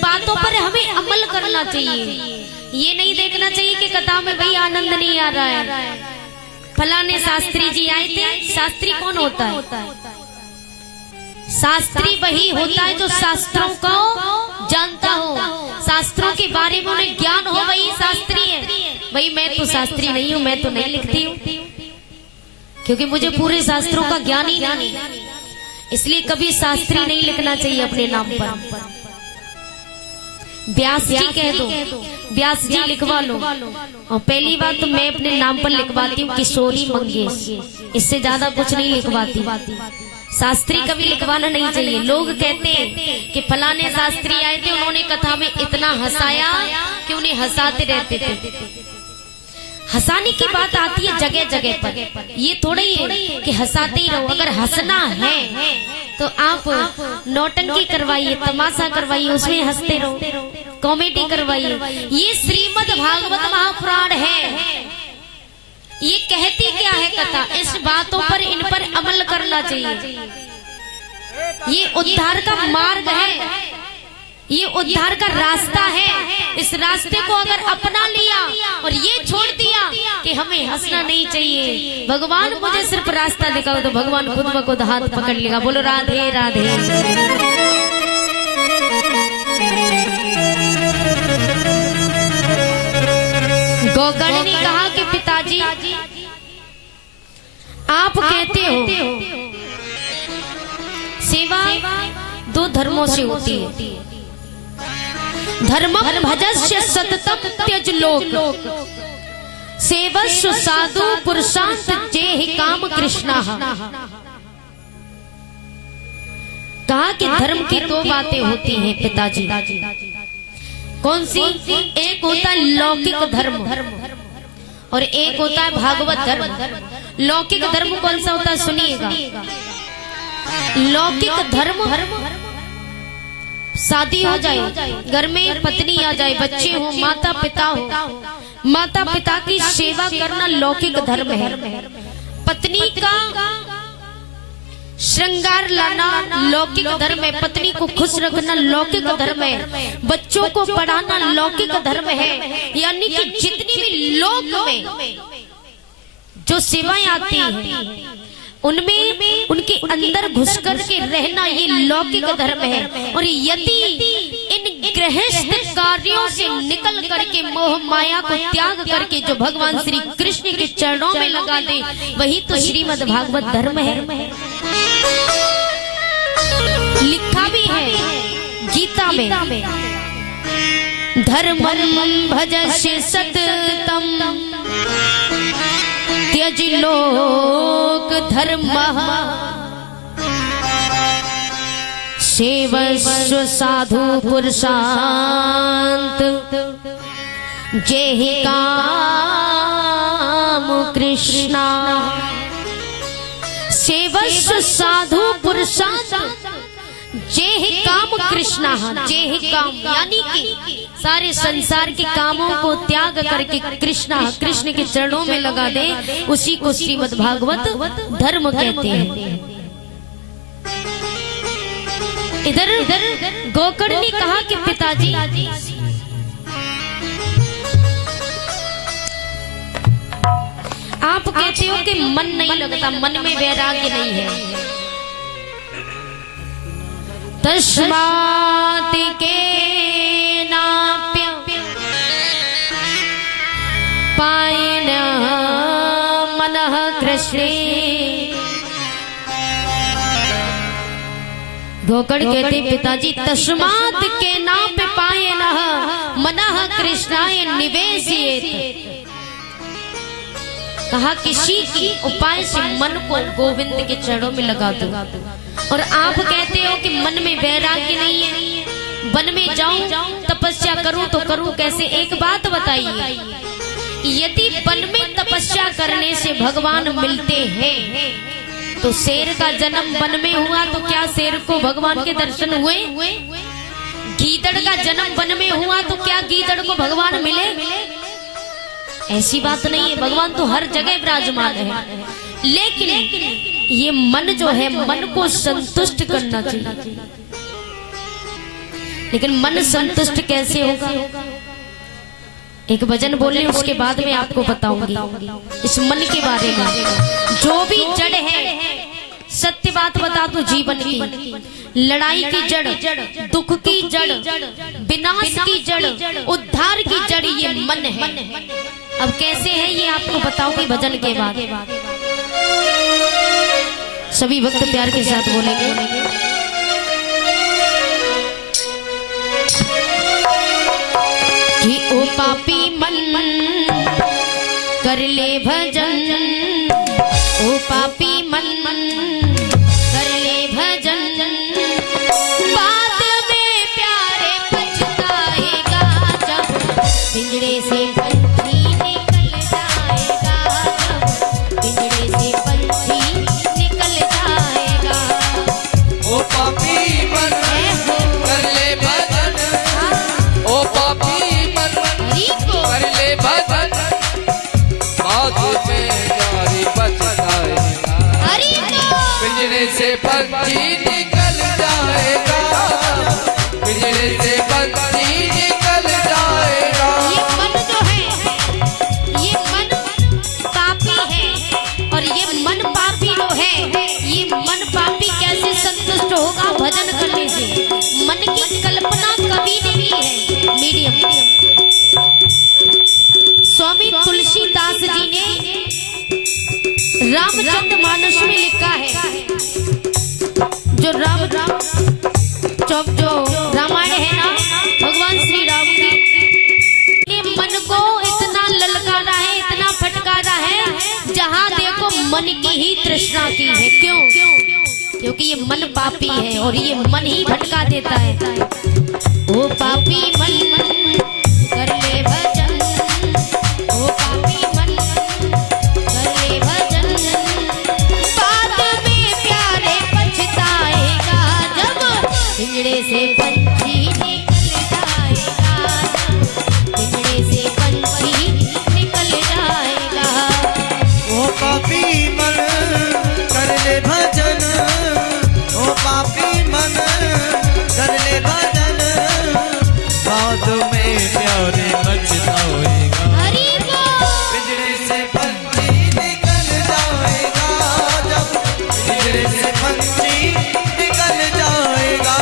बातों पर हमें अमल करना चाहिए। ये नहीं देखना चाहिए कि कथा में भाई आनंद नहीं आ रहा है, फलाने शास्त्री जी आए थे। शास्त्री कौन होता है? शास्त्री वही होता है जो शास्त्रों को जानता हो, शास्त्रों के बारे में उन्हें ज्ञान हो, वही शास्त्री है। भाई मैं तो शास्त्री नहीं हूँ, मैं तो नहीं लिखती हूँ, क्योंकि मुझे पूरे शास्त्रों का ज्ञान ही नहीं, इसलिए कभी शास्त्री नहीं लिखना चाहिए अपने नाम पर। व्यास जी कह दो, व्यास जी लिखवा लो। और पहली बात तो मैं अपने नाम पर लिखवाती हूँ किशोरी मंगेश, इससे ज्यादा कुछ नहीं लिखवाती। शास्त्री कभी लिखवाना नहीं चाहिए। लोग कहते हैं कि फलाने शास्त्री आए थे, उन्होंने कथा में इतना हंसाया कि उन्हें हंसाते रहते थे। हंसाने की बात आती है जगह जगह पर, ये थोड़ा ही है कि हंसाते ही रहो। अगर हंसना है तो आप नौटंकी करवाइए, तमाशा करवाइए, उसमें हंसते रहो, कॉमेडी करवाइए। ये श्रीमद् भागवत महापुराण है, ये कहती क्या है कथा, इस बातों पर इन पर अमल करना चाहिए। ये उद्धार का मार्ग है, ये उद्धार का रास्ता है। इस रास्ते को अगर अपना लिया और ये छोड़ दिया कि हमें हंसना नहीं चाहिए, भगवान मुझे सिर्फ रास्ता दिखाओ, तो भगवान खुद ब खुद हाथ पकड़ लेगा। बोलो राधे राधे। गोकर्ण ने कहा कि पिताजी आप कहते हो सेवा दो धर्मों से होती है, धर्मं भजस्य सततम त्यज लोक, सेवस्व साधु पुरुषांत जेहि काम कृष्णा। कहा कि धर्म की दो बातें होती हैं पिताजी। कौन सी? एक होता है लौकिक धर्म और एक होता है भागवत धर्म। लौकिक धर्म कौन सा होता है? सुनिएगा। लौकिक धर्म, शादी हो जाए, घर में पत्नी आ जाए, बच्चे हो, माता पिता हो, माता पिता की सेवा करना लौकिक धर्म है। पत्नी का श्रृंगार लाना लौकिक धर्म है, पत्नी को खुश रखना लौकिक धर्म है, बच्चों को पढ़ाना लौकिक धर्म है। यानी कि जितनी भी लोक में जो सेवाएं आती हैं उनमें उनके अंदर घुस कर के रहना ये लौकिक धर्म है। और यदि इन गृहस्थ कार्यों से निकल करके मोह माया को त्याग करके जो भगवान श्री कृष्ण के चरणों में लगा दे, वही तो श्रीमद् भागवत धर्म है। लिखा भी है गीता में, धर्मं भजस्य सततम त्यज लोक धर्मः, सेवस्व साधु पुरुषांत जेहि काम कृष्णा। सेवस्व साधु पुरुषांत जेहि काम कृष्णा। जेहि काम यानी कि सारे संसार के कामों को त्याग करके कृष्ण के चरणों में लगा दे, उसी को श्रीमद् भागवत धर्म कहते हैं। इधर गोकर्ण ने कहा कि पिताजी आप कहते हो कि मन नहीं लगता, मन में वैराग्य नहीं है, तस्मात् केनाप्य पायेन मनः कृष्णे। गोकर्ण कहते पिताजी तस्मात् केनाप्य पायेन मनः कृष्णाय निवेशयेत्। कहा किसी की उपाय से मन को गोविंद के चरणों में लगा दो। और आप कहते हो कि मन में वैराग्य नहीं है, वन में जाऊं तपस्या करूं तो करूं कैसे? एक बात बताइए, यदि वन में तपस्या करने से भगवान मिलते हैं तो शेर का जन्म वन में हुआ तो क्या शेर को भगवान के दर्शन हुए? गीदड़ का जन्म वन में हुआ तो क्या गीदड़ को भगवान मिले? ऐसी बात नहीं है, भगवान तो हर जगह विराजमान है। लेकिन ये मन जो है, मन को संतुष्ट करना चाहिए। लेकिन मन संतुष्ट कैसे होगा? एक भजन बोले, उसके बाद में आपको बताऊंगी इस मन के बारे में। जो भी जड़ है, सत्य बात बता दो, जीवन की लड़ाई की जड़, दुख की जड़, विनाश की जड़, उद्धार की जड़ ये मन है। अब कैसे है ये आपको बताऊंगी भजन के बाद। सभी भक्त प्यार के साथ बोलेंगे। कि ओ पापी मन कर ले भजन, ओ पापी मन कर ले भजन, बाद में प्यारे पछताएगा जब पिंजरे से पंछी निकल जाएगा, जब पिंजरे से पंछी निकल जाएगा। ओ पापी मन कर ले भजन, ओ पापी मन कर ले भजन, बाद में प्यारे पछताएगा, पिंजरे से पंछी निकल जाएगा, पिंजरे से पंछी निकल जाएगा। ये मन जो है, ये मन पापी है, और ये मन पापी जो है, ये मन पापी कैसे संतुष्ट होगा भजन करने से? मन की कल्पना कभी नहीं है मीडियम। स्वामी तुलसीदास जी ने रामचंद्र मानस में लिखा है, जो जो रामायण है ना, भगवान श्री राम की मन को इतना ललकारा है, इतना फटकारा है, जहाँ देखो मन की ही तृष्णा की है। क्यों? क्योंकि ये मन पापी है और ये मन ही भटका देता है। ओ पापी मन कर ले भजन, ओ पापी मन कर ले भजन, बाद में प्यारे पछताएगा जब पिंजरे से पंछी निकल जाएगा, जब पिंजरे से पंछी निकल जाएगा। ओ पापी मन कर ले भजन, ओ पापी मन कर ले भजन, बाद में प्यारे पछताएगा, हरि बोल। पिंजरे से पंछी निकल जाएगा, जब पिंजरे से पंछी निकल जाएगा।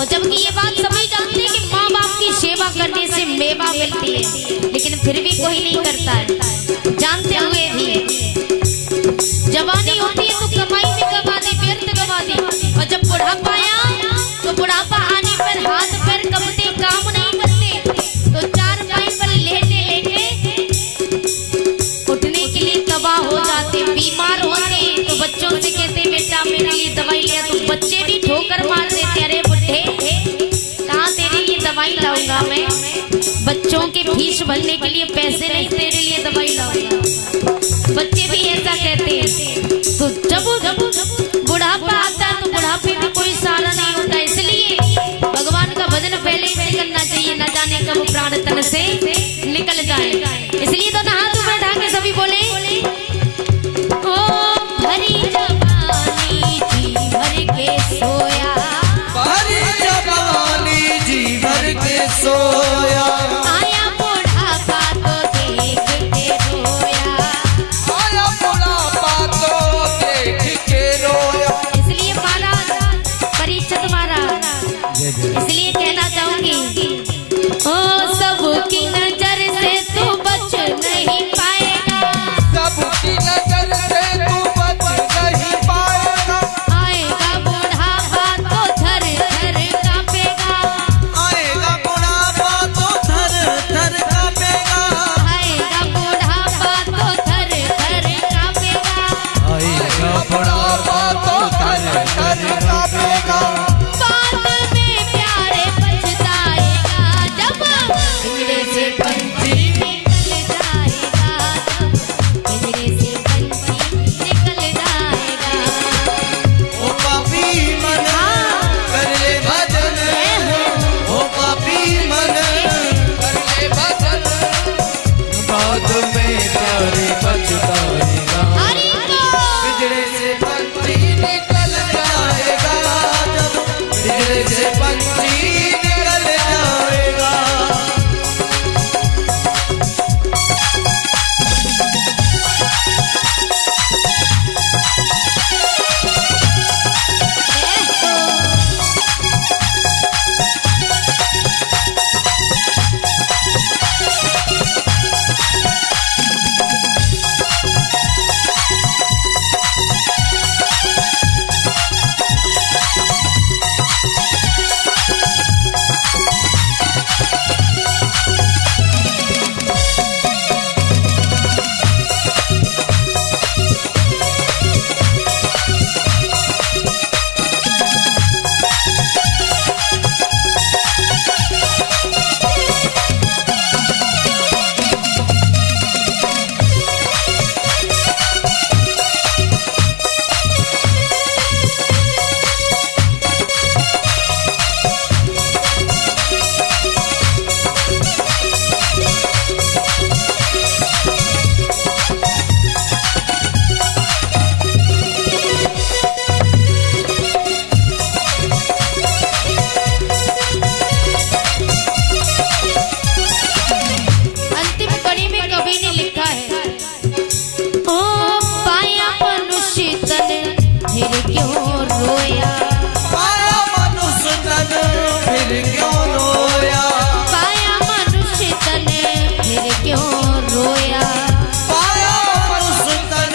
और जबकि ये बात सभी जानते हैं कि माँ बाप की सेवा करने से मेवा मिलती है, लेकिन फिर भी कोई नहीं करता है। जानते हुए भी जवानी होती है तो कमाई भी गवा दी, व्यर्थ गवा दी, और जब बुढ़ापा आया तो बुढ़ापा आने पर हाथ पैर कबते, काम नहीं करते, तो चार पाई पर लेटे लेटे उठने के लिए तबाह हो जाते, बीमार होते तो बच्चों से कहते बेटा मेरे लिए दवाई लिया, तो बच्चे भी ठोकर मार देते, अरे बुढ़े कहाँ तेरे लिए दवाई लाऊंगा मैं, बच्चों के फीस भरने के लिए पैसे नहीं, तेरे लिए दवाई लाऊंगा। बच्चे भी ऐसा कहते हैं। तो जब बुढ़ापा आता है तो बुढ़ापे में कोई सहारा नहीं होता, इसलिए भगवान का भजन पहले से करना चाहिए, न जाने कब प्राण तन से निकल जाए। इसलिए तो हाथ ऊपर ढा के सभी बोले ओ भरी जवानी जी भर के सोया, भरी जवानी जी भर के सोया, आया बुढ़ापा तो देख के रोया, आया बुढ़ापा तो देख के रोया। इसलिए महाराज परीक्षित महाराज, इसलिए कहना चाहूंगी ओ सबकी नजर से तू बच नहीं पाएगा, सबकी नजर से तू बच नहीं पाएगा, आएगा बुढ़ापा तो थर थर कांपेगा, आएगा बुढ़ापा तो थर थर कांपेगा, आएगा बुढ़ापा तो थर थर कांपेगा, आएगा बुढ़ापा तो थर थर कांपेगा, बाद में प्यारे पछताएगा, जब पिंजरे से पंछी निकल जाएगा, जब पिंजरे से पंछी निकल जाएगा। ओ पापी मन कर ले भजन, ओ पापी मन कर ले भजन, बाद में प्यारे पछताएगा, हरि को पिंजरे से पंछी निकल जाएगा, जब पिंजरे से पंछी निकल जाएगा। अंतिम कड़ी में कवि ने लिखा है ओ पाया मनुष्य तन फिर क्यों रोया, पाया मनुष्य तन फिर क्यों रोया, पाया मनुष्य तन फिर क्यों रोया, पाया मनुष्य तन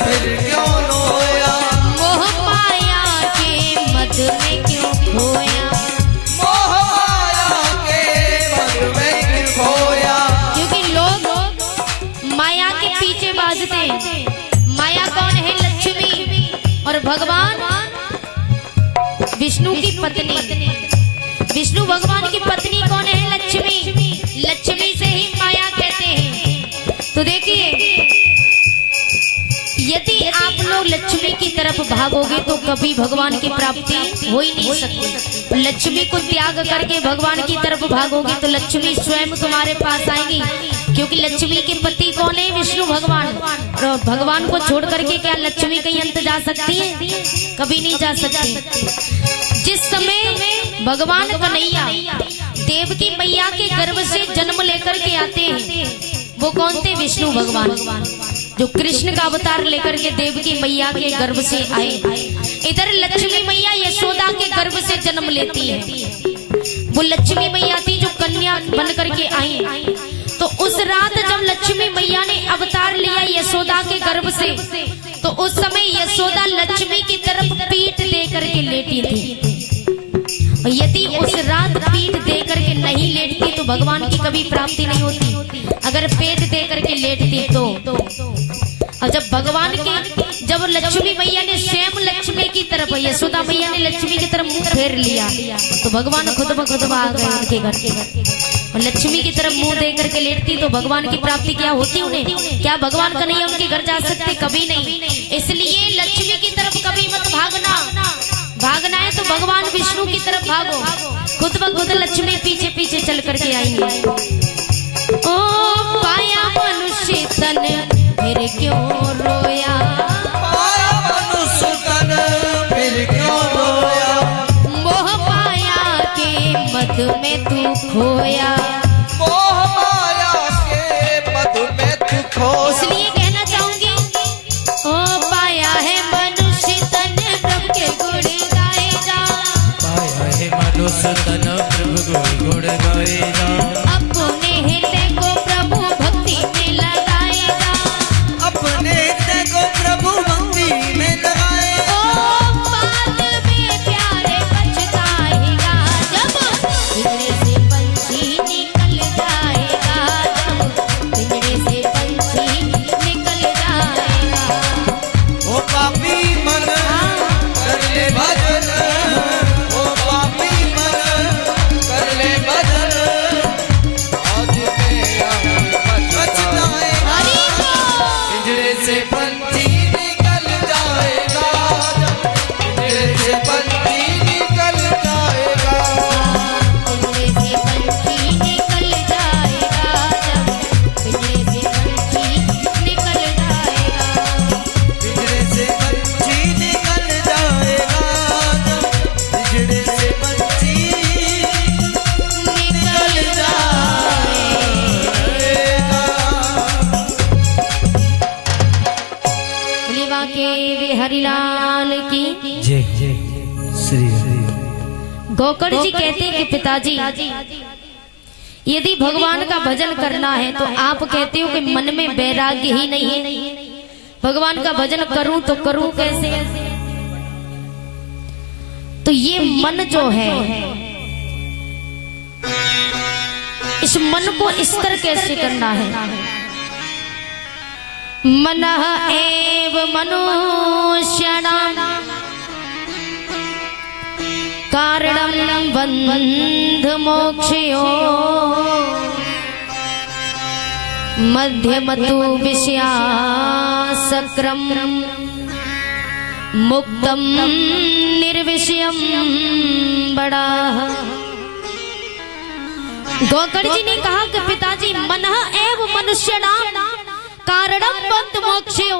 फिर क्यों रोया, मोह माया के मद में क्यों खोया, मोह माया के मन में क्यों खोया, क्योंकि लोग माया के पीछे बाजते हैं। माया कौन है? लक्ष्मी, और भगवान विष्णु की पत्नी। विष्णु भगवान की पत्नी कौन है? लक्ष्मी। लक्ष्मी से ही माया कहते हैं। तो देखिए, यदि आप लोग लक्ष्मी की तरफ भागोगे तो कभी भगवान की प्राप्ति हो ही नहीं सकती। लक्ष्मी को त्याग करके भगवान की तरफ भागोगे तो लक्ष्मी स्वयं तुम्हारे पास आएगी, क्योंकि लक्ष्मी के पति कौन है? विष्णु भगवान। और भगवान को छोड़ करके क्या लक्ष्मी कहीं अंत जा सकती है? कभी नहीं जा सकती। जिस समय भगवान कन्हैया देवकी मैया के गर्भ से जन्म लेकर के आते हैं, वो कौन थे? विष्णु भगवान, जो कृष्ण का अवतार लेकर के देवकी मैया के गर्भ से आए। इधर लक्ष्मी मैया यशोदा के गर्भ से जन्म लेती है। वो लक्ष्मी मैया थी जो कन्या बन करके आई। तो उस रात जब लक्ष्मी मैया ने अवतार लिया यशोदा के गर्भ से, तो उस समय यशोदा लक्ष्मी की तरफ पीठ दे करके लेटी थी। यदि उस रात पीठ दे करके नहीं लेटती तो भगवान की कभी प्राप्ति नहीं होती। अगर पेट दे करके लेटती तो और जब लक्ष्मी मैया ने स्वयं लक्ष्मी की तरफ, यशोदा मैया ने लक्ष्मी की तरफ मुंह फेर लिया, तो भगवान खुद ब खुद आ गए उनके घर। और लक्ष्मी की तरफ मुंह दे करके लेटती तो भगवान की प्राप्ति क्या होती उन्हें? क्या भगवान का नहीं उनके घर जा सकते? कभी नहीं। इसलिए लक्ष्मी की तरफ कभी मत भागना। भागना है तो भगवान विष्णु की तरफ भागो। खुद ब खुद लक्ष्मी पीछे पीछे चल करके आएंगे। ओ पाया मनुष्य तन फिर क्यों रोया, पाया मनुष्य तन फिर क्यों रोया, मोह पाया के मद में तू खोया। मोह माया के मद में तू खोया। इसलिए कहना चाहूंगी, ओ पाया है मनुष्य तन प्रभु के गुण गाए जा, पाया है मनुष्य तन प्रभु गुण गाए जा, अपने हृदय को प्रभु भक्ति में लगाए जा। अपने हृदय को प्रभु भक्ति में लगाए। ओ बाद में प्यारे पछताएगा जब पिंजरे से पंछी निकल जाएगा, जब पिंजरे से पंछी निकल जाएगा। ओ पापी मन कर ले भजन, ओ पापी मन कर ले भजन, आज में पछताएगा, पिंजरे से पंछी निकल जाएगा, पिंजरे से पंछी निकल जाएगा, पिंजरे से पंछी निकल जाएगा, जब पिंजरे से पंछी निकल जाएगा। पिंजरे से पंछी निकल जाएगा, पिंजरे से पंछी निकल जाएगा। बोलिए बांके बिहारी लाल की। जय जय श्री गोकर्ण जी कहते हैं कि पिताजी, यदि भगवान का भजन करना है तो आप कहते हो कि मन में वैराग्य ही नहीं है, भगवान का भजन करूं तो करूं कैसे? तो ये मन जो है, इस मन को स्थिर कैसे करना है? मनः एव मनुष्याणां कारणं बन्ध मोक्षयो, मध्यमतु विषयासक्रम मुक्तम निर्विषयम बड़ा। गोकर्ण जी ने कहा कि पिताजी, मनः एव मनुष्याणां कारणं बन्ध मोक्षयो,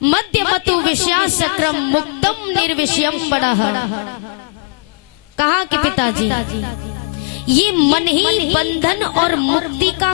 मध्यमतु विषयासक्रम मुक्तम निर्विषयम बड़ा। कहा कि पिताजी, ये मन ही बंधन और मुक्ति का